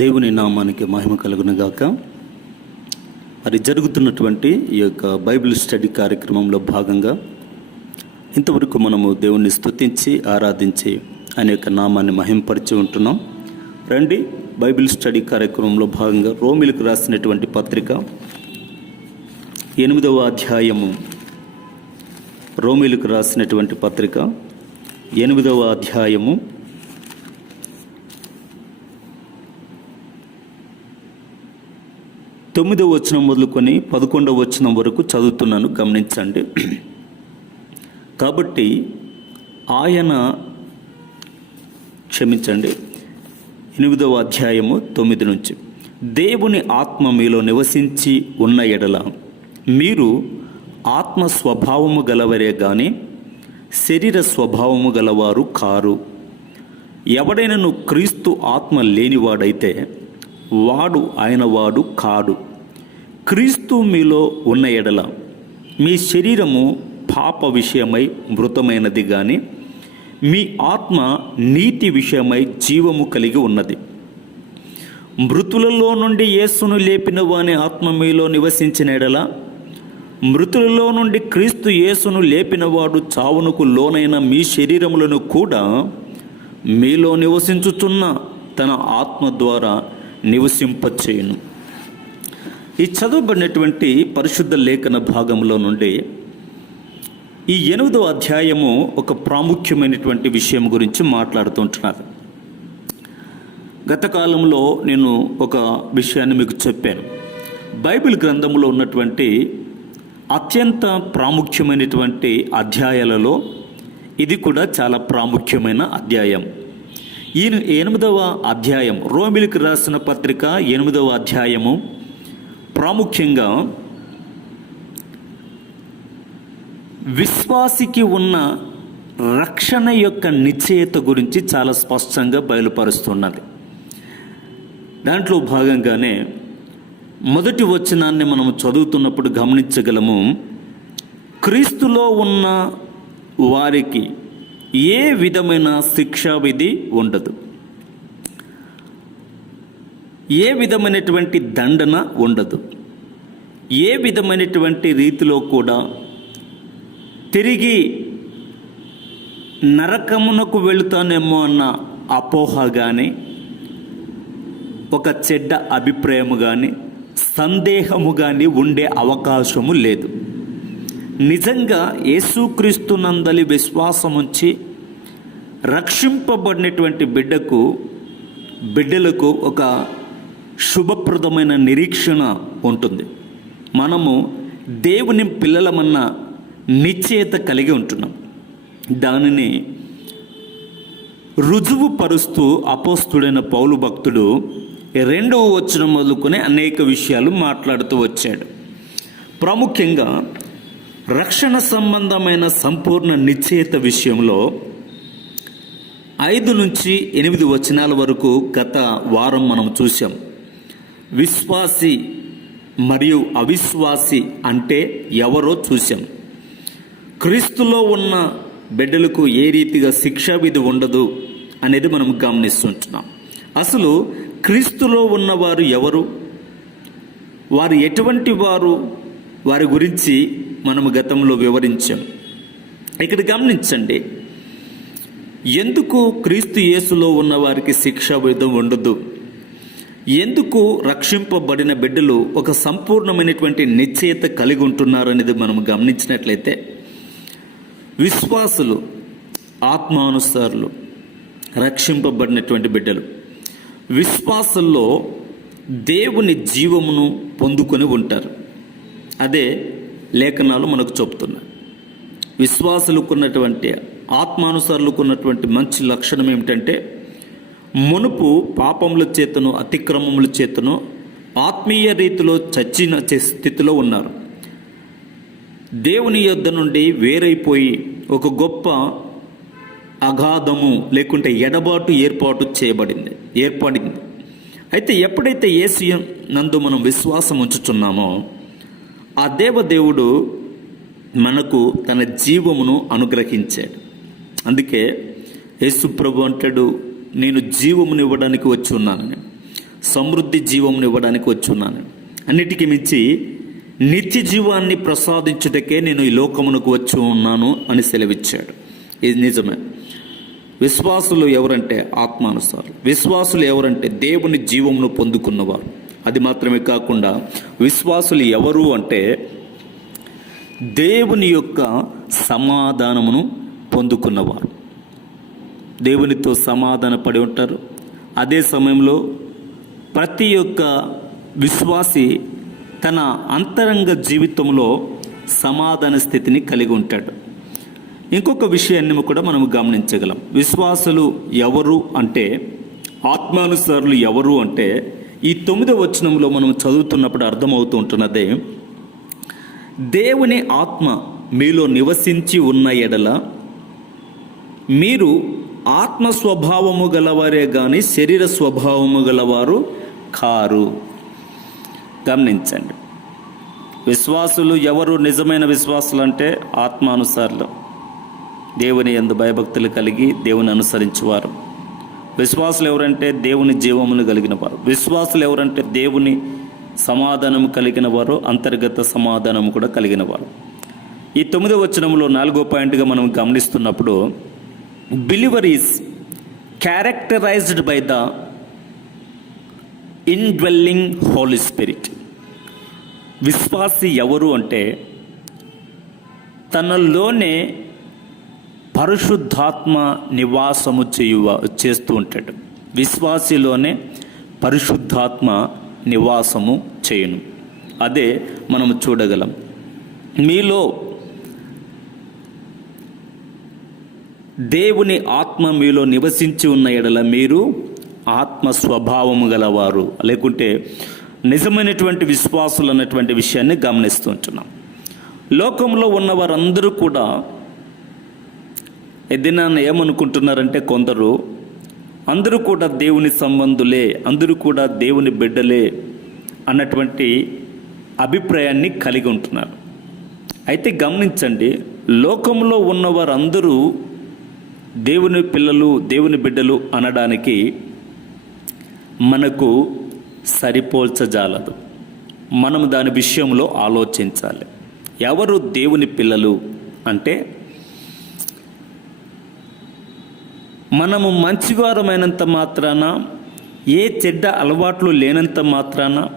దేవుని నామానికి మహిమ కలుగును గాక మరి జరుగుతున్నటువంటి ఈ యొక్క బైబిల్ స్టడీ కార్యక్రమంలో భాగంగా ఇంతవరకు మనము దేవుణ్ణి స్తుతించి ఆరాధించి ఆయన యొక్క నామాన్ని మహింపరిచి ఉంటున్నాం. రండి బైబిల్ స్టడీ కార్యక్రమంలో భాగంగా రోమిలకు రాసినటువంటి పత్రిక ఎనిమిదవ అధ్యాయము. రోమిలకు రాసినటువంటి పత్రిక ఎనిమిదవ అధ్యాయము. తొమ్మిదవ వచనం మొదలుకొని పదకొండవ వచనం వరకు చదువుతున్నాను గమనించండి. కాబట్టి ఆయన క్షమించండి ఎనిమిదవ అధ్యాయము తొమ్మిది నుంచి దేవుని ఆత్మ మీలో నివసించి ఉన్న ఎడల మీరు ఆత్మ స్వభావము గలవరే కానీ శరీర స్వభావము గలవారు కారు. ఎవడైనను క్రీస్తు ఆత్మ లేనివాడైతే వాడు ఆయన వాడు కాడు. క్రీస్తు మీలో ఉన్న ఎడల మీ శరీరము పాప విషయమై మృతమైనది కానీ మీ ఆత్మ నీతి విషయమై జీవము కలిగి ఉన్నది. మృతులలో నుండి యేసును లేపిన వాని ఆత్మ మీలో నివసించిన ఎడల మృతులలో నుండి క్రీస్తు యేసును లేపినవాడు చావునకు లోనైన మీ శరీరములను కూడా మీలో నివసించుచున్న తన ఆత్మ ద్వారా నివసింపచేయును. ఈ చదవబడినటువంటి పరిశుద్ధ లేఖన భాగంలో నుండి ఈ ఎనిమిదో అధ్యాయము ఒక ప్రాముఖ్యమైనటువంటి విషయం గురించి మాట్లాడుతుంటున్నారు గత కాలంలో నేను ఒక విషయాన్ని మీకు చెప్పాను. బైబిల్ గ్రంథంలో ఉన్నటువంటి అత్యంత ప్రాముఖ్యమైనటువంటి అధ్యాయాలలో ఇది కూడా చాలా ప్రాముఖ్యమైన అధ్యాయం. ఈ ఎనిమిదవ అధ్యాయం రోమిలికి రాసిన పత్రిక ఎనిమిదవ అధ్యాయము ప్రాముఖ్యంగా విశ్వాసికి ఉన్న రక్షణ యొక్క నిశ్చయత గురించి చాలా స్పష్టంగా బయలుపరుస్తున్నది. దాంట్లో భాగంగానే మొదటి వచనాన్ని మనం చదువుతున్నప్పుడు గమనించగలము. క్రీస్తులో ఉన్న వారికి ఏ విధమైన శిక్షా విధి ఉండదు. ఏ విధమైనటువంటి దండన ఉండదు. ఏ విధమైనటువంటి రీతిలో కూడా తిరిగి నరకమునకు వెళుతానేమో అన్న అపోహ కానీ ఒక చెడ్డ అభిప్రాయము కానీ సందేహము కానీ ఉండే అవకాశము లేదు. నిజంగా యేసుక్రీస్తు నందలి విశ్వాసం ఉంచి రక్షింపబడినటువంటి బిడ్డకు బిడ్డలకు ఒక శుభప్రదమైన నిరీక్షణ ఉంటుంది. మనము దేవుని పిల్లలమన్న నిశ్చయత కలిగి ఉంటున్నాం. దానిని రుజువు పరుస్తూ అపోస్తుడైన పౌలు భక్తుడు రెండవ వచనం మొదలుకొని అనేక విషయాలు మాట్లాడుతూ వచ్చాడు. ప్రాముఖ్యంగా రక్షణ సంబంధమైన సంపూర్ణ నిశ్చయిత విషయంలో ఐదు నుంచి ఎనిమిది వచనాల వరకు గత వారం మనం చూసాం విశ్వాసి మరియు అవిశ్వాసి అంటే ఎవరో చూశాం. క్రీస్తులో ఉన్న బిడ్డలకు ఏ రీతిగా శిక్షా విధి ఉండదు అనేది మనం గమనిస్తుంటున్నాం అసలు క్రీస్తులో ఉన్నవారు ఎవరు? వారు ఎటువంటి వారు? వారి గురించి మనము గతంలో వివరించాం. ఇక్కడ గమనించండి. ఎందుకు క్రీస్తు యేసులో ఉన్న వారికి శిక్షా విధం ఉండదు? ఎందుకు రక్షింపబడిన బిడ్డలు ఒక సంపూర్ణమైనటువంటి నిశ్చయత కలిగి ఉంటున్నారు అనేది మనం గమనించినట్లయితే విశ్వాసులు ఆత్మానుసారులు రక్షింపబడినటువంటి బిడ్డలు విశ్వాసంలో దేవుని జీవమును పొందుకొని ఉంటారు. అదే లేఖనాలు మనకు చెబుతున్నాయి. విశ్వాసులకు ఉన్నటువంటి ఆత్మానుసారులకు ఉన్నటువంటి మంచి లక్షణం ఏమిటంటే మునుపు పాపముల చేతను అతిక్రమముల చేతను ఆత్మీయ రీతిలో చచ్చిన చే- స్థితిలో ఉన్నారు. దేవుని యొద్ద నుండి వేరైపోయి ఒక గొప్ప అగాధము లేకుంటే ఎడబాటు ఏర్పాటు చేయబడింది ఏర్పడింది. అయితే ఎప్పుడైతే ఏసు నందు మనం విశ్వాసం ఉంచుచున్నామో ఆ దేవదేవుడు మనకు తన జీవమును అనుగ్రహించాడు. అందుకే యేసు ప్రభు అంటాడు నేను జీవమునివ్వడానికి వచ్చి ఉన్నానని సమృద్ధి జీవమునివ్వడానికి ఇవ్వడానికి వచ్చి ఉన్నాను. అన్నిటికీ మించి నిత్య జీవాన్ని ప్రసాదించుటకే నేను ఈ లోకమునకు వచ్చి ఉన్నాను అని సెలవిచ్చాడు. ఇది నిజమే. విశ్వాసులు ఎవరంటే ఆత్మానుసారులు. విశ్వాసులు ఎవరంటే దేవుని జీవమును పొందుకున్నవారు. అది మాత్రమే కాకుండా విశ్వాసులు ఎవరు అంటే దేవుని యొక్క సమాధానమును పొందుకున్నవారు. దేవునితో సమాధాన పడి ఉంటారు. అదే సమయంలో ప్రతి ఒక్క విశ్వాసి తన అంతరంగ జీవితంలో సమాధాన స్థితిని కలిగి ఉంటాడు. ఇంకొక విషయాన్ని కూడా మనం గమనించగలం. విశ్వాసులు ఎవరు అంటే ఆత్మానుసారులు ఎవరు అంటే ఈ తొమ్మిదో వచనంలో మనం చదువుతున్నప్పుడు అర్థమవుతూ ఉంటున్నదే దేవుని ఆత్మ మీలో నివసించి ఉన్న ఎడల మీరు ఆత్మ స్వభావము గలవారే కానీ శరీర స్వభావము గలవారు కారు. గమనించండి. విశ్వాసులు ఎవరు నిజమైన విశ్వాసులు అంటే ఆత్మానుసారులు. దేవుని ఎందు భయభక్తులు కలిగి దేవుని అనుసరించేవారు. విశ్వాసులు ఎవరంటే దేవుని జీవమును కలిగిన వారు. విశ్వాసులు ఎవరంటే దేవుని సమాధానం కలిగిన వారు అంతర్గత సమాధానం కూడా కలిగిన వారు. ఈ తొమ్మిదో వచనంలో నాలుగో పాయింట్గా మనం గమనిస్తున్నప్పుడు believer is characterized by the indwelling Holy Spirit విశ్వాసి ఎవరు అంటే తనలోనే పరిశుద్ధాత్మ నివాసము చేయువ చేస్తూ ఉంటాడు. విశ్వాసిలోనే పరిశుద్ధాత్మ నివాసము చేయును. అదే మనము చూడగలం. మీలో దేవుని ఆత్మ మీలో నివసించి ఉన్న ఎడల మీరు ఆత్మ స్వభావము గలవారు. లేకుంటే నిజమైనటువంటి విశ్వాసులు అన్నటువంటి విషయాన్ని గమనిస్తూ ఉంటున్నాం. లోకంలో ఉన్న వారందరూ కూడా ఎదినాన్న ఏమనుకుంటున్నారంటే కొందరు అందరూ కూడా దేవుని సంబంధులే అందరూ కూడా దేవుని బిడ్డలే అన్నటువంటి అభిప్రాయాన్ని కలిగి ఉంటున్నారు. అయితే గమనించండి లోకంలో ఉన్న వారందరూ దేవుని పిల్లలు దేవుని బిడ్డలు అనడానికి మనకు సరిపోల్చజాలదు. మనం దాని విషయంలో ఆలోచించాలి. ఎవరు దేవుని పిల్లలు అంటే మనము మంచివారమైనంత మాత్రాన ఏ చెడ్డ అలవాట్లు లేనంత మాత్రాన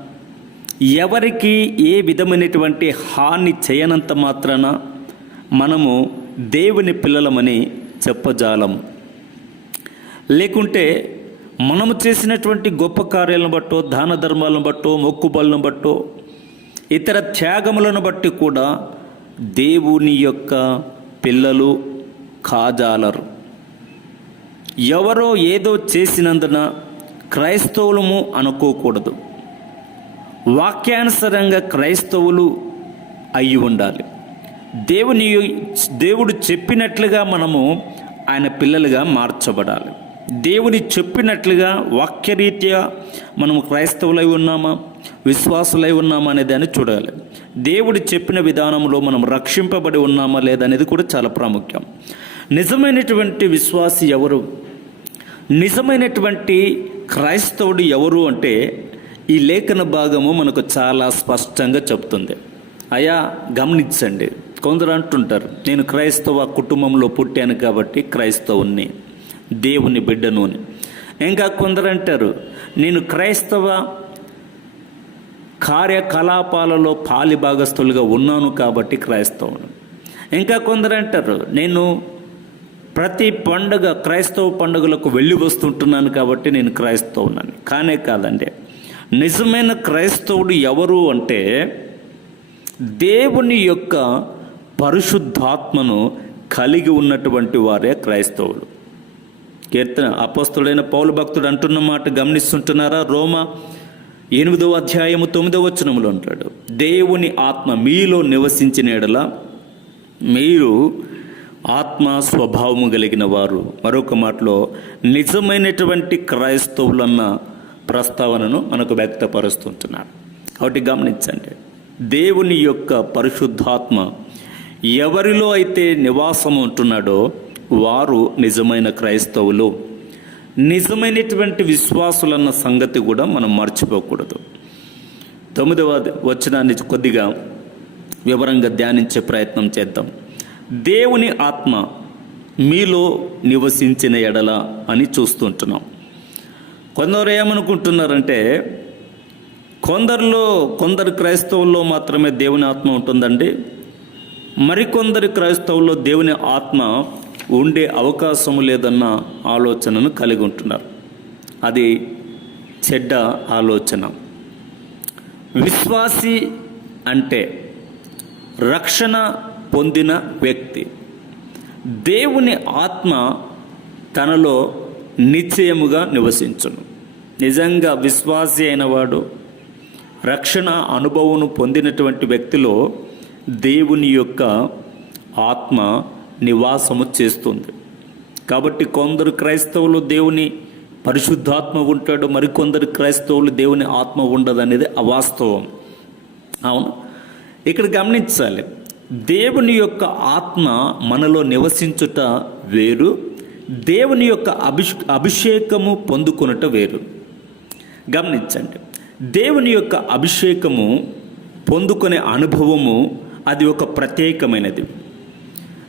ఎవరికి ఏ విధమైనటువంటి హాని చేయనంత మాత్రాన మనము దేవుని పిల్లలమని చెప్పజాలం. లేకుంటే మనము చేసినటువంటి గొప్ప కార్యాలను బట్టో దాన ధర్మాలను బట్టో మొక్కుబళ్ళను బట్టో ఇతర త్యాగములను బట్టి కూడా దేవుని యొక్క పిల్లలు కాజాలరు. ఎవరో ఏదో చేసినందున క్రైస్తవులము అనుకోకూడదు. వాక్యానుసరంగా క్రైస్తవులు అయి ఉండాలి. దేవుని దేవుడు చెప్పినట్లుగా మనము ఆయన పిల్లలుగా మార్చబడాలి. దేవుని చెప్పినట్లుగా వాక్యరీత్యా మనము క్రైస్తవులై ఉన్నామా? విశ్వాసులై ఉన్నామా అనే దాన్ని చూడాలి. దేవుడు చెప్పిన విధానంలో మనం రక్షింపబడి ఉన్నామా లేదనేది కూడా చాలా ప్రాముఖ్యం. నిజమైనటువంటి విశ్వాసి ఎవరు? నిజమైనటువంటి క్రైస్తవుడు ఎవరు అంటే ఈ లేఖన భాగము మనకు చాలా స్పష్టంగా చెప్తుంది. అయా గమనించండి. కొందరు అంటుంటారు నేను క్రైస్తవ కుటుంబంలో పుట్టాను కాబట్టి క్రైస్తవుని దేవుని బిడ్డను అని. ఇంకా కొందరు అంటారు నేను క్రైస్తవ కార్యకలాపాలలో పాలి భాగస్థులుగా ఉన్నాను కాబట్టి క్రైస్తవును. ఇంకా కొందరు అంటారు నేను ప్రతి పండుగ క్రైస్తవ పండుగలకు వెళ్ళి వస్తుంటున్నాను కాబట్టి నేను క్రైస్తవునని. కానే కాదండి నిజమైన క్రైస్తవుడు ఎవరు అంటే దేవుని యొక్క పరిశుద్ధాత్మను కలిగి ఉన్నటువంటి వారే క్రైస్తవులు. కీర్తన అపస్తుడైన పౌలు భక్తుడు అంటున్న మాట గమనిస్తుంటున్నారా? రోమ ఎనిమిదో అధ్యాయము తొమ్మిదవ వచనములు అంటాడు దేవుని ఆత్మ మీలో నివసించిన ఎడల మీరు ఆత్మ స్వభావము కలిగిన వారు. మరొక మాటలో నిజమైనటువంటి క్రైస్తవులన్న ప్రస్తావనను మనకు వ్యక్తపరుస్తుంటున్నారు. కాబట్టి గమనించండి దేవుని యొక్క పరిశుద్ధాత్మ ఎవరిలో అయితే నివాసం ఉంటున్నాడో వారు నిజమైన క్రైస్తవులు. నిజమైనటువంటి విశ్వాసులన్న సంగతి కూడా మనం మర్చిపోకూడదు. తొమ్మిదవ వచనాన్ని కొద్దిగా వివరంగా ధ్యానించే ప్రయత్నం చేద్దాం. దేవుని ఆత్మ మీలో నివసించిన ఎడల అని చూస్తుంటున్నాం. కొందరు ఏమనుకుంటున్నారంటే కొందరిలో కొందరు క్రైస్తవుల్లో మాత్రమే దేవుని ఆత్మ ఉంటుందండి. మరికొందరి క్రైస్తవుల్లో దేవుని ఆత్మ ఉండే అవకాశము లేదన్న ఆలోచనను కలిగి ఉంటున్నారు. అది చెడ్డ ఆలోచన. విశ్వాసి అంటే రక్షణ పొందిన వ్యక్తి. దేవుని ఆత్మ తనలో నిశ్చయముగా నివసించును. నిజంగా విశ్వాసి అయినవాడు రక్షణ అనుభవం పొందినటువంటి వ్యక్తిలో దేవుని యొక్క ఆత్మ నివాసము చేస్తుంది. కాబట్టి కొందరు క్రైస్తవులు దేవుని పరిశుద్ధాత్మ ఉంటాడు మరికొందరు క్రైస్తవులు దేవుని ఆత్మ ఉండదు అనేది అవాస్తవం. అవును? ఇక్కడ గమనించాలి. దేవుని యొక్క ఆత్మ మనలో నివసించుట వేరు దేవుని యొక్క అభిష్ అభిషేకము పొందుకొనుట వేరు. గమనించండి. దేవుని యొక్క అభిషేకము పొందుకునే అనుభవము అది ఒక ప్రత్యేకమైనది.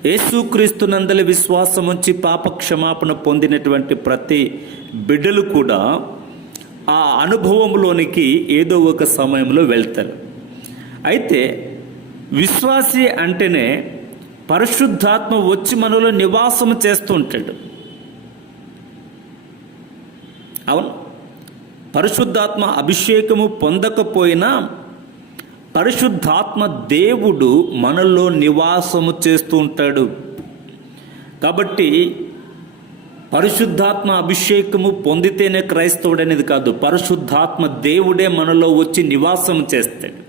యేసుక్రీస్తు నందలి విశ్వాసం ఉంచి పాప క్షమాపణ పొందినటువంటి ప్రతి బిడ్డలు కూడా ఆ అనుభవంలోనికి ఏదో ఒక సమయంలో వెళ్తారు. అయితే విశ్వాసి అంటేనే పరిశుద్ధాత్మ వచ్చి మనలో నివాసం చేస్తూ ఉంటాడు. అవును. పరిశుద్ధాత్మ అభిషేకము పొందకపోయినా పరిశుద్ధాత్మ దేవుడు మనలో నివాసము చేస్తూ ఉంటాడు. కాబట్టి పరిశుద్ధాత్మ అభిషేకము పొందితేనే క్రైస్తవుడు అనేది కాదు. పరిశుద్ధాత్మ దేవుడే మనలో వచ్చి నివాసం చేస్తాడు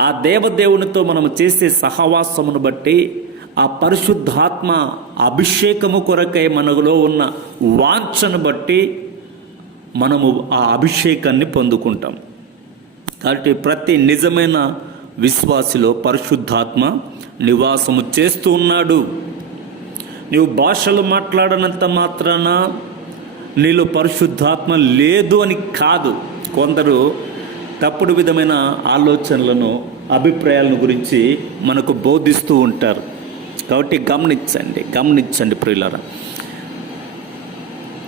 ఆ దేవదేవునితో మనము చేసే సహవాసమును బట్టి ఆ పరిశుద్ధాత్మ అభిషేకము కొరకై మనలో ఉన్న వాంఛను బట్టి మనము ఆ అభిషేకాన్ని పొందుకుంటాం. కాబట్టి ప్రతి నిజమైన విశ్వాసిలో పరిశుద్ధాత్మ నివాసము చేస్తూ ఉన్నాడు. నీవు భాషలు మాట్లాడనంత మాత్రాన నీలో పరిశుద్ధాత్మ లేదు అని కాదు. కొందరు తప్పుడు విధమైన ఆలోచనలను అభిప్రాయాలను గురించి మనకు బోధిస్తూ ఉంటారు. కాబట్టి గమనించండి గమనించండి ప్రియులరా.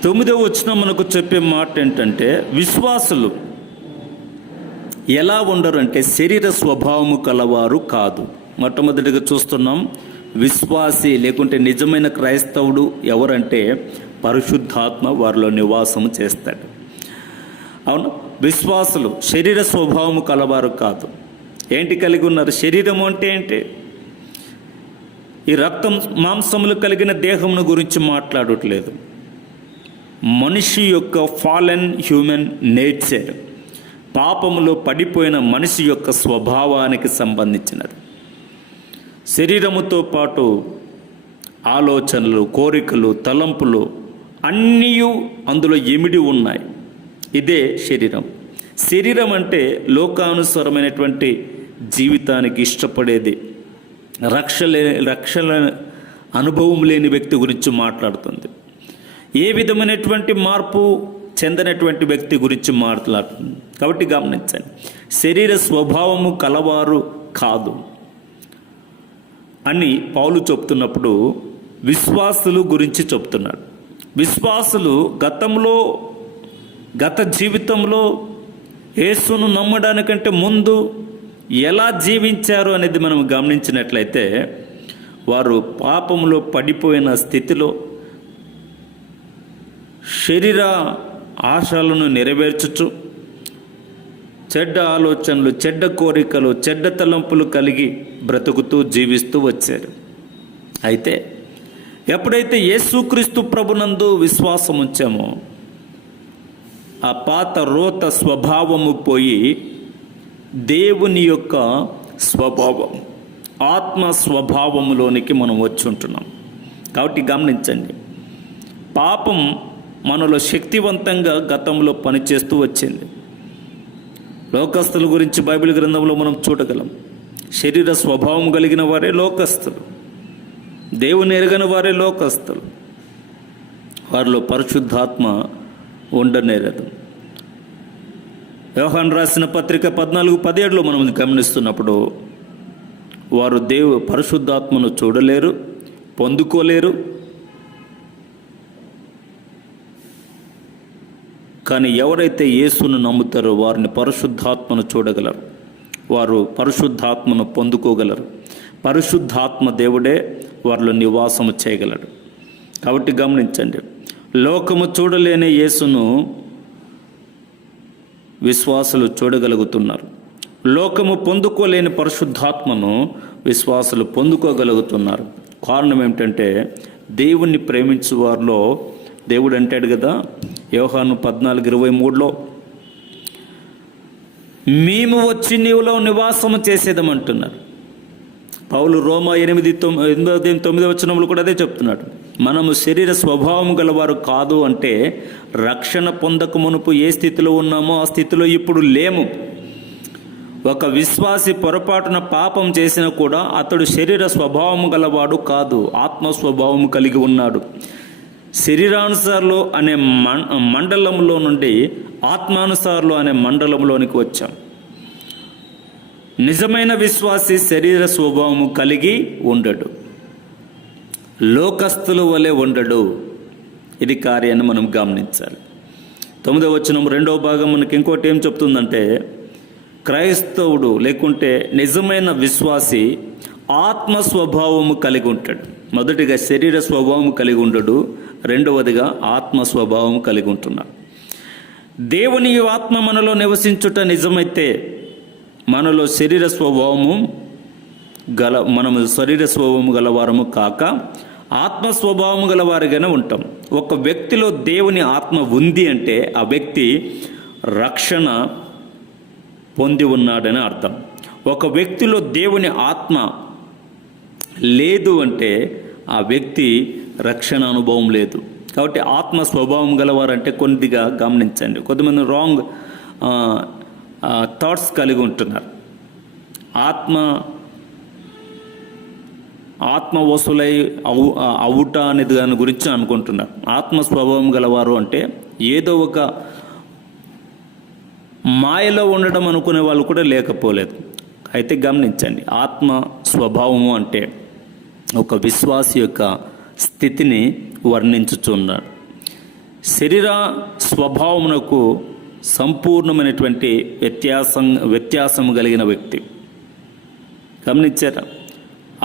తొమ్మిదో వచ్చిన మనకు చెప్పే మాట ఏంటంటే విశ్వాసులు ఎలా ఉండరు అంటే శరీర స్వభావము కలవారు కాదు. మొట్టమొదటిగా చూస్తున్నాం విశ్వాసి లేకుంటే నిజమైన క్రైస్తవుడు ఎవరంటే పరిశుద్ధాత్మ వారిలో నివాసము చేస్తాడు. అవును విశ్వాసులు శరీర స్వభావము కలవారు కాదు. ఏంటి కలిగి ఉన్నారు? శరీరము అంటే ఏంటి? ఈ రక్తం మాంసములు కలిగిన దేహమును గురించి మాట్లాడట్లేదు. మనిషి యొక్క ఫాలెన్ హ్యూమన్ నేచర్ పాపములో పడిపోయిన మనిషి యొక్క స్వభావానికి సంబంధించినది. శరీరముతో పాటు ఆలోచనలు కోరికలు తలంపులు అన్నీ అందులో ఎమిడి ఉన్నాయి. ఇదే శరీరం. శరీరం అంటే లోకానుసారమైనటువంటి జీవితానికి ఇష్టపడేది. రక్ష లే రక్షణ అనుభవం లేని వ్యక్తి గురించి మాట్లాడుతుంది. ఏ విధమైనటువంటి మార్పు చెందినటువంటి వ్యక్తి గురించి మాట్లాడుతుంది. కాబట్టి గమనించండి. శరీర స్వభావము కలవారు కాదు అని పౌలు చెప్తున్నప్పుడు విశ్వాసులు గురించి చెప్తున్నాడు. విశ్వాసులు గతంలో గత జీవితంలో యేసును నమ్మడానికంటే ముందు ఎలా జీవించారు అనేది మనం గమనించినట్లయితే వారు పాపంలో పడిపోయిన స్థితిలో శరీర ఆశలను నెరవేర్చుచు చెడ్డ ఆలోచనలు చెడ్డ కోరికలు చెడ్డ తలంపులు కలిగి బ్రతుకుతూ జీవిస్తూ వచ్చారు. అయితే ఎప్పుడైతే యేసుక్రీస్తు ప్రభునందు విశ్వాసం ఉంచామో ఆ పాత రోత స్వభావము పోయి దేవుని యొక్క స్వభావం ఆత్మ స్వభావములోనికి మనం వచ్చి ఉంటున్నాం. కాబట్టి గమనించండి పాపం మనలో శక్తివంతంగా గతంలో పనిచేస్తూ వచ్చింది. లోకస్తుల గురించి బైబిల్ గ్రంథంలో మనం చూడగలం. శరీర స్వభావం కలిగిన వారే లోకస్తులు. దేవుని ఎరగని వారే లోకస్తులు. వారిలో పరిశుద్ధాత్మ ఉండనేరదు. వ్యవహాన్ రాసిన పత్రిక పద్నాలుగు పదిహేడులో మనం గమనిస్తున్నప్పుడు వారు దేవు పరిశుద్ధాత్మను చూడలేరు పొందుకోలేరు కానీ ఎవరైతే యేసును నమ్ముతారో వారిని పరిశుద్ధాత్మను చూడగలరు. వారు పరిశుద్ధాత్మను పొందుకోగలరు. పరిశుద్ధాత్మ దేవుడే వారిలో నివాసము చేయగలడు. కాబట్టి గమనించండి. లోకము చూడలేని యేసును విశ్వాసులు చూడగలుగుతున్నారు. లోకము పొందుకోలేని పరిశుద్ధాత్మను విశ్వాసులు పొందుకోగలుగుతున్నారు. కారణం ఏమిటంటే దేవుణ్ణి ప్రేమించే వారిలో దేవుడు అంటాడు కదా యోహాను పద్నాలుగు ఇరవై మూడులో మేము వచ్చి నీవులో నివాసము చేసేదమంటున్నారు. పౌలు రోమా ఎనిమిది తొమ్మిది ఎనిమిది తొమ్మిది వచ్చినములు కూడా అదే చెప్తున్నాడు. మనము శరీర స్వభావం గలవారు కాదు అంటే రక్షణ పొందక మునుపు ఏ స్థితిలో ఉన్నామో ఆ స్థితిలో ఇప్పుడు లేము. ఒక విశ్వాసి పొరపాటున పాపం చేసినా కూడా అతడు శరీర స్వభావం గలవాడు కాదు ఆత్మ స్వభావం కలిగి ఉన్నాడు. శరీరానుసారులు అనే మండలంలో నుండి ఆత్మానుసారులు అనే మండలంలోనికి వచ్చాం. నిజమైన విశ్వాసి శరీర స్వభావము కలిగి ఉండడు. లోకస్తుల వలె ఉండడు. ఇది కార్యాన్ని మనం గమనించాలి. తొమ్మిదవ వచనం రెండవ భాగం మనకి ఇంకోటి ఏం చెప్తుందంటే క్రైస్తవుడు లేకుంటే నిజమైన విశ్వాసి ఆత్మ స్వభావము కలిగి ఉంటాడు. మొదటిగా శరీర స్వభావం కలిగి ఉండడు. రెండవదిగా ఆత్మ స్వభావం కలిగి ఉంటున్నాం దేవుని ఆత్మ మనలో నివసించుట నిజమైతే మనలో శరీర స్వభావము గల మనము శరీర స్వభావము గలవారము కాక ఆత్మ స్వభావము గలవారిగానే ఉంటాం. ఒక వ్యక్తిలో దేవుని ఆత్మ ఉంది అంటే ఆ వ్యక్తి రక్షణ పొంది ఉన్నాడని అర్థం. ఒక వ్యక్తిలో దేవుని ఆత్మ లేదు అంటే ఆ వ్యక్తి రక్షణ అనుభవం లేదు. కాబట్టి ఆత్మ స్వభావం గలవారంటే కొద్దిగా గమనించండి. కొంతమంది రాంగ్ థాట్స్ కలిగి ఉంటున్నారు. ఆత్మ ఆత్మ వసూలై అవు అవుట అనేది దాని గురించి అనుకుంటున్నారు. ఆత్మ స్వభావం గలవారు అంటే ఏదో ఒక మాయలో ఉండడం అనుకునే వాళ్ళు కూడా లేకపోలేదు. అయితే గమనించండి. ఆత్మ స్వభావము అంటే ఒక విశ్వాస యొక్క స్థితిని వర్ణించుచున్నాడు. శరీర స్వభావమునకు సంపూర్ణమైనటువంటి వ్యత్యాసం వ్యత్యాసం కలిగిన వ్యక్తి. గమనించారా?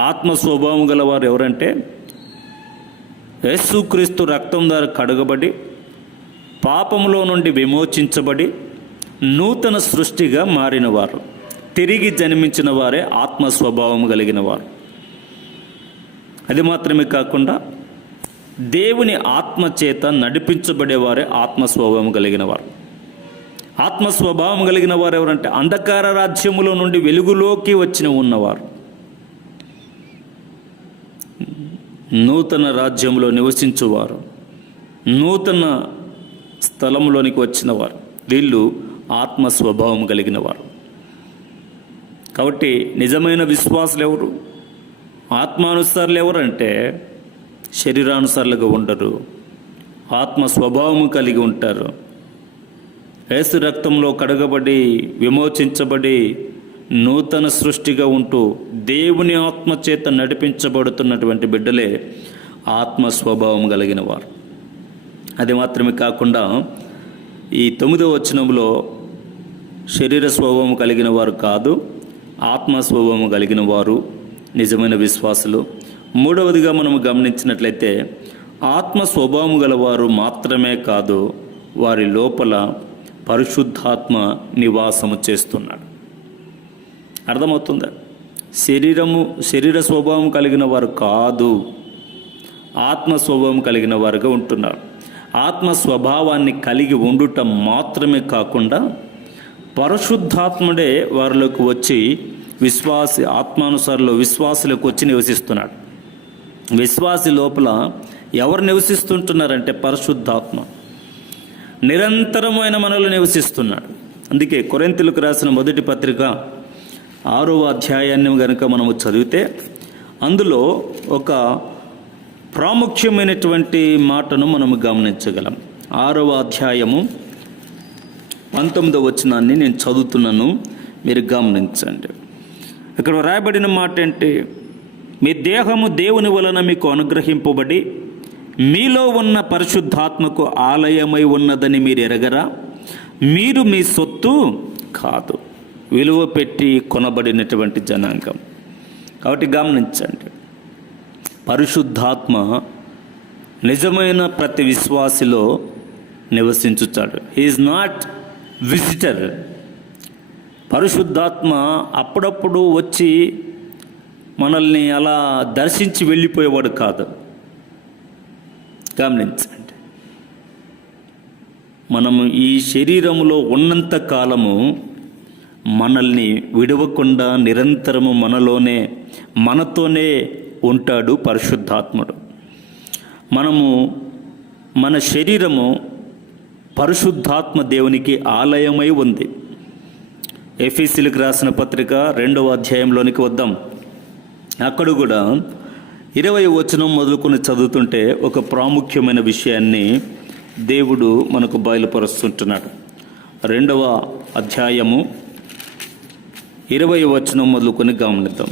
ఆత్మ స్వభావం గలవారు ఎవరంటే యేసుక్రీస్తు రక్తం ద్వారా కడగబడి పాపములో నుండి విమోచించబడి నూతన సృష్టిగా మారినవారు. తిరిగి జన్మించిన వారే ఆత్మ స్వభావం కలిగిన వారు. అది మాత్రమే కాకుండా దేవుని ఆత్మ చేత నడిపించబడేవారే ఆత్మ స్వభావం కలిగిన వారు ఆత్మ స్వభావం కలిగిన వారు ఎవరంటే అంధకార రాజ్యములో నుండి వెలుగులోకి వచ్చిన ఉన్నవారు. నూతన రాజ్యంలో నివసించువారు. నూతన స్థలంలోనికి వచ్చినవారు. వీళ్ళు ఆత్మ స్వభావం కలిగిన వారు కాబట్టి నిజమైన విశ్వాసులు ఎవరు? ఆత్మానుసారులు ఎవరంటే శరీరానుసారులుగా ఉండరు. ఆత్మ స్వభావము కలిగి ఉంటారు. ఏసు రక్తంలో కడగబడి విమోచించబడి నూతన సృష్టిగా ఉంటూ దేవుని ఆత్మ చేత నడిపించబడుతున్నటువంటి బిడ్డలే ఆత్మ స్వభావం కలిగిన వారు. అది మాత్రమే కాకుండా ఈ తొమ్మిదవ వచనంలో శరీర స్వభావం కలిగిన వారు కాదు ఆత్మ స్వభావం కలిగిన వారు నిజమైన విశ్వాసులు. మూడవదిగా మనం గమనించినట్లయితే ఆత్మ స్వభావం గలవారు మాత్రమే కాదు వారి లోపల పరిశుద్ధాత్మ నివాసము చేస్తున్నాడు. అర్థమవుతుందా? శరీరము శరీర స్వభావం కలిగిన వారు కాదు ఆత్మ స్వభావం కలిగిన వారుగా ఉంటున్నారు. ఆత్మ స్వభావాన్ని కలిగి ఉండటం మాత్రమే కాకుండా పరిశుద్ధాత్ముడే వారిలోకి వచ్చి విశ్వాసి ఆత్మానుసారులు విశ్వాసులకు వచ్చి నివసిస్తున్నాడు. విశ్వాసి లోపల ఎవరు నివసిస్తుంటున్నారంటే పరిశుద్ధాత్మ. నిరంతరమైన మనలో నివసిస్తున్నాడు. అందుకే కొరెంతులకు రాసిన మొదటి పత్రిక ఆరవ అధ్యాయాన్ని కనుక మనము చదివితే అందులో ఒక ప్రాముఖ్యమైనటువంటి మాటను మనము గమనించగలం. ఆరవ అధ్యాయము పంతొమ్మిదవ వచనాన్ని నేను చదువుతున్నాను. మీరు గమనించండి. ఇక్కడ రాయబడిన మాట అంటే మీ దేహము దేవుని వలన మీకు అనుగ్రహింపబడి మీలో ఉన్న పరిశుద్ధాత్మకు ఆలయమై ఉన్నదని మీరు ఎరగరా? మీరు మీ సొత్తు కాదు. విలువ పెట్టి కొనబడినటువంటి జనాంగం. కాబట్టి గమనించండి. పరిశుద్ధాత్మ నిజమైన ప్రతి విశ్వాసిలో నివసించుతాడు. ఈజ్ నాట్ విజిటర్ పరిశుద్ధాత్మ అప్పుడప్పుడు వచ్చి మనల్ని అలా దర్శించి వెళ్ళిపోయేవాడు కాదు. గమనించండి. మనము ఈ శరీరములో ఉన్నంత కాలము మనల్ని విడవకుండా నిరంతరము మనలోనే మనతోనే ఉంటాడు పరిశుద్ధాత్ముడు. మనము మన శరీరము పరిశుద్ధాత్మ దేవునికి ఆలయమై ఉంది. ఎఫీసీలకు రాసిన పత్రిక రెండవ అధ్యాయంలోనికి వద్దాం. అక్కడ కూడా ఇరవై వచనం మొదలుకొని చదువుతుంటే ఒక ప్రాముఖ్యమైన విషయాన్ని దేవుడు మనకు బయలుపరుస్తుంటున్నాడు. రెండవ అధ్యాయము ఇరవై వచనం మొదలుకొని గమనిద్దాం.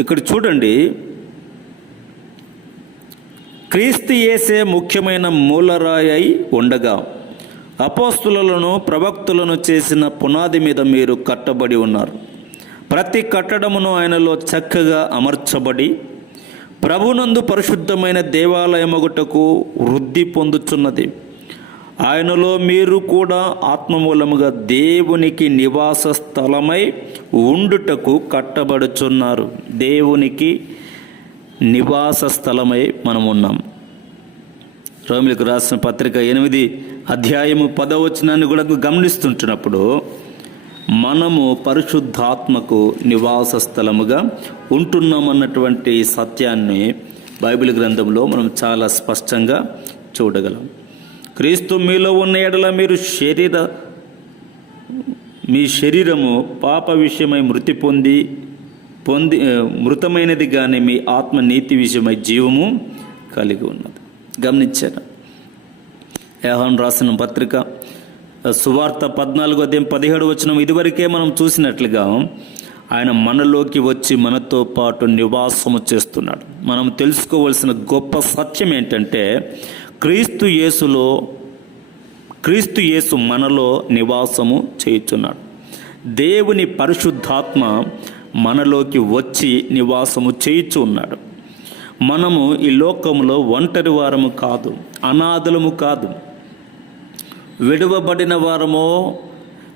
ఇక్కడ చూడండి. క్రీస్తు చేసే ముఖ్యమైన మూలరాయి ఉండగా అపోస్తులను ప్రవక్తులను చేసిన పునాది మీద మీరు కట్టబడి ఉన్నారు. ప్రతి కట్టడమును ఆయనలో చక్కగా అమర్చబడి ప్రభునందు పరిశుద్ధమైన దేవాలయమగుటకు వృద్ధి పొందుచున్నది. ఆయనలో మీరు కూడా ఆత్మమూలముగా దేవునికి నివాస స్థలమై ఉండుటకు కట్టబడుచున్నారు. దేవునికి నివాస స్థలమై మనం ఉన్నాం రోమిలకు రాసిన పత్రిక ఎనిమిది అధ్యాయము పదవచనాన్ని కూడా గమనిస్తుంటున్నప్పుడు మనము పరిశుద్ధాత్మకు నివాస స్థలముగా ఉంటున్నామన్నటువంటి సత్యాన్ని బైబిల్ గ్రంథంలో మనం చాలా స్పష్టంగా చూడగలం. క్రీస్తు మీలో ఉన్న ఎడల మీరు శరీర మీ శరీరము పాప విషయమై మృతి పొంది పొంది మృతమైనది కానీ మీ ఆత్మ నీతి విషయమై జీవము కలిగి ఉన్నది. గమనించారు యోహాను రాసిన పత్రిక సువార్త పద్నాలుగో అధ్యాయం పదిహేడు వచనం ఇదివరకే మనం చూసినట్లుగా ఆయన మనలోకి వచ్చి మనతో పాటు నివాసము చేస్తున్నాడు. మనం తెలుసుకోవలసిన గొప్ప సత్యం ఏంటంటే క్రీస్తు యేసులో క్రీస్తు యేసు మనలో నివాసము చేయుచున్నాడు. దేవుని పరిశుద్ధాత్మ మనలోకి వచ్చి నివాసము చేయుచు ఉన్నాడు. మనము ఈ లోకంలో ఒంటరి వారము కాదు అనాథలము కాదు. విడవబడిన వారమో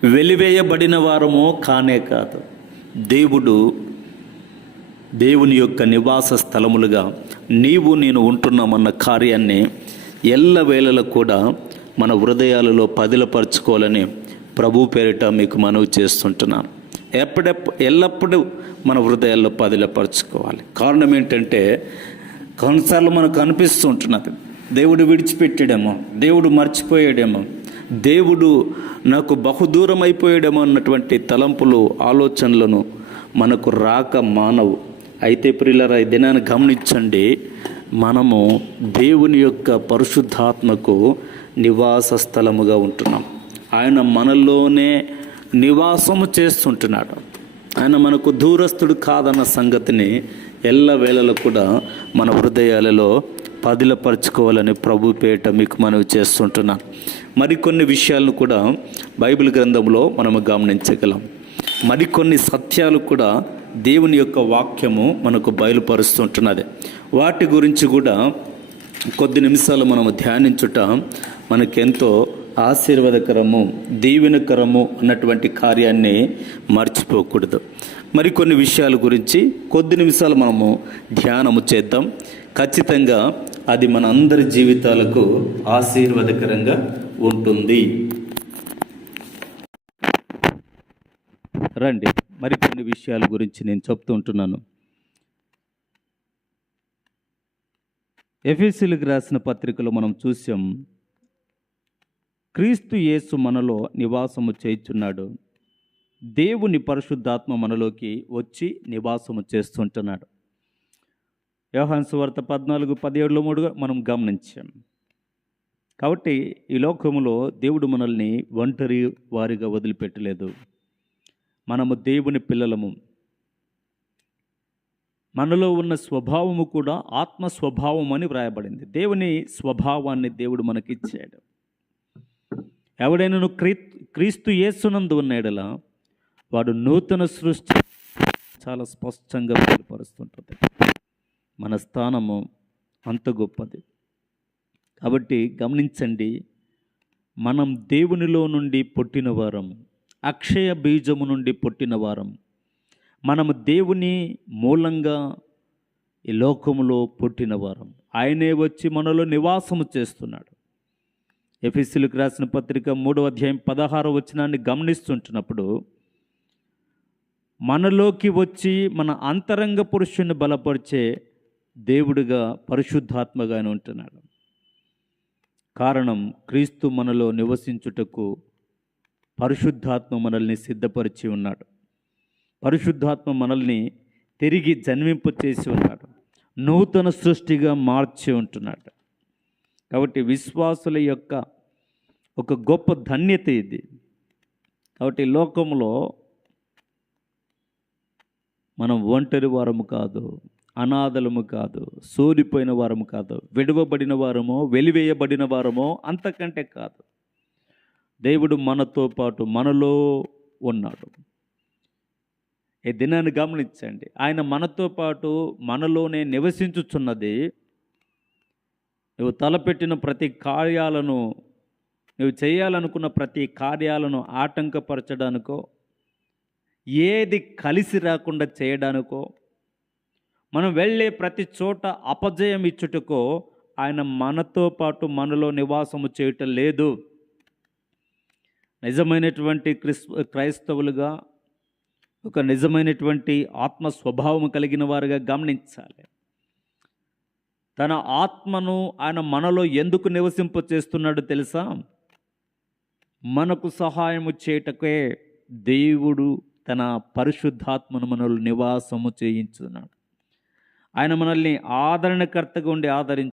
వెలివేయబడిన వారమో కానే కాదు. దేవుడు దేవుని యొక్క నివాస స్థలములుగా నీవు నేను ఉంటున్నామన్న కార్యాన్ని ఎల్లవేళలా కూడా మన హృదయాలలో పదిలపరచుకోవాలని ప్రభు పేరిట మీకు మనవి చేస్తుంటున్నాను ఎప్పుడెప్పుడు ఎల్లప్పుడూ మన హృదయాల్లో పదిలపరచుకోవాలి. కారణం ఏంటంటే కొన్నిసార్లు మనకు అనిపిస్తుంటున్నది దేవుడు విడిచిపెట్టాడేమో దేవుడు మర్చిపోయాడేమో దేవుడు నాకు బహుదూరం అయిపోయాడేమో అన్నటువంటి తలంపులు ఆలోచనలను మనకు రాక మానవు. అయితే ప్రియులరా ఈ దినాన్ని గమనించండి మనము దేవుని యొక్క పరిశుద్ధాత్మకు నివాస స్థలముగా ఉంటున్నాం. ఆయన మనలోనే నివాసము చేస్తుంటున్నాడు. ఆయన మనకు దూరస్తుడు కాదన్న సంగతిని ఎల్ల వేళలో కూడా మన హృదయాలలో పదిలపరచుకోవాలని ప్రభు పేట మీకు మనవి చేస్తుంటున్నాను మరికొన్ని విషయాలను కూడా బైబిల్ గ్రంథంలో మనము గమనించగలం. మరికొన్ని సత్యాలు కూడా దేవుని యొక్క వాక్యము మనకు బయలుపరుస్తుంటున్నది. వాటి గురించి కూడా కొద్ది నిమిషాలు మనము ధ్యానించుట మనకెంతో ఆశీర్వాదకరము దీవెనకరము అన్నటువంటి కార్యాన్ని మర్చిపోకూడదు. మరికొన్ని విషయాల గురించి కొద్ది నిమిషాలు మనము ధ్యానము చేద్దాం. ఖచ్చితంగా అది మన అందరి జీవితాలకు ఆశీర్వాదకరంగా ఉంటుంది. రండి మరికొన్ని విషయాల గురించి నేను చెప్తూ ఉంటున్నాను. ఎఫ్ఎస్సీలకు రాసిన పత్రికలో మనం చూసాం క్రీస్తు యేసు మనలో నివాసము చేయుచున్నాడు. దేవుని పరిశుద్ధాత్మ మనలోకి వచ్చి నివాసము చేస్తుంటున్నాడు. యోహాన్ సువార్త పద్నాలుగు పదిహేడులో మూడుగా మనం గమనించాం. కాబట్టి ఈ లోకములో దేవుడు మనల్ని ఒంటరి వారిగా వదిలిపెట్టలేదు. మనము దేవుని పిల్లలము. మనలో ఉన్న స్వభావము కూడా ఆత్మ స్వభావం అని వ్రాయబడింది. దేవుని స్వభావాన్ని దేవుడు మనకిచ్చాడు. ఎవడైనా క్రీ క్రీస్తు యేసునందు ఉన్నాడలా వాడు నూతన సృష్టి చాలా స్పష్టంగా బయలుపరుస్తుంటుంది. మన స్థానము అంత గొప్పది. కాబట్టి గమనించండి మనం దేవునిలో నుండి పుట్టిన వారం అక్షయ బీజము నుండి పుట్టిన వారం మనము దేవుని మూలంగా ఈ లోకములో పుట్టిన వారం. ఆయనే వచ్చి మనలో నివాసము చేస్తున్నాడు. ఎఫీసీలకు రాసిన పత్రిక మూడవ అధ్యాయం పదహారవ వచనాన్ని గమనిస్తుంటున్నప్పుడు మనలోకి వచ్చి మన అంతరంగ పురుషుని బలపరిచే దేవుడిగా పరిశుద్ధాత్మగానే ఉంటున్నాడు. కారణం క్రీస్తు మనలో నివసించుటకు పరిశుద్ధాత్మ మనల్ని సిద్ధపరిచి ఉన్నాడు. పరిశుద్ధాత్మ మనల్ని తిరిగి జన్మింపు చేసి ఉన్నాడు. నూతన సృష్టిగా మార్చి ఉంటున్నాడు. కాబట్టి విశ్వాసుల యొక్క ఒక గొప్ప ధన్యత ఇది. కాబట్టి లోకంలో మనం ఒంటరి వారము కాదు అనాథలము కాదు సోలిపోయిన వారము కాదు విడవబడిన వారమో వెలివేయబడిన వారమో అంతకంటే కాదు. దేవుడు మనతో పాటు మనలో ఉన్నాడు. ఈ దినాన్ని గమనించండి. ఆయన మనతో పాటు మనలోనే నివసించుచున్నది. నువ్వు తలపెట్టిన ప్రతి కార్యాలను నువ్వు చేయాలనుకున్న ప్రతి కార్యాలను ఆటంకపరచడానికో ఏది కలిసి రాకుండా చేయడానికో మనం వెళ్ళే ప్రతి చోట అపజయం ఇచ్చుటకో ఆయన మనతో పాటు మనలో నివాసము చేయటం లేదు. నిజమైనటువంటి క్రిస్ క్రైస్తవులుగా ఒక నిజమైనటువంటి ఆత్మ స్వభావం కలిగిన వారుగా గమనించాలి. తన ఆత్మను ఆయన మనలో ఎందుకు నివసింప చేస్తున్నాడు తెలుసా? మనకు సహాయము చేయటకే దేవుడు తన పరిశుద్ధాత్మను మనల్ని నివాసము చేయించున్నాడు ఆయన మనల్ని ఆదరణకర్తగా ఉండి ఆదరించి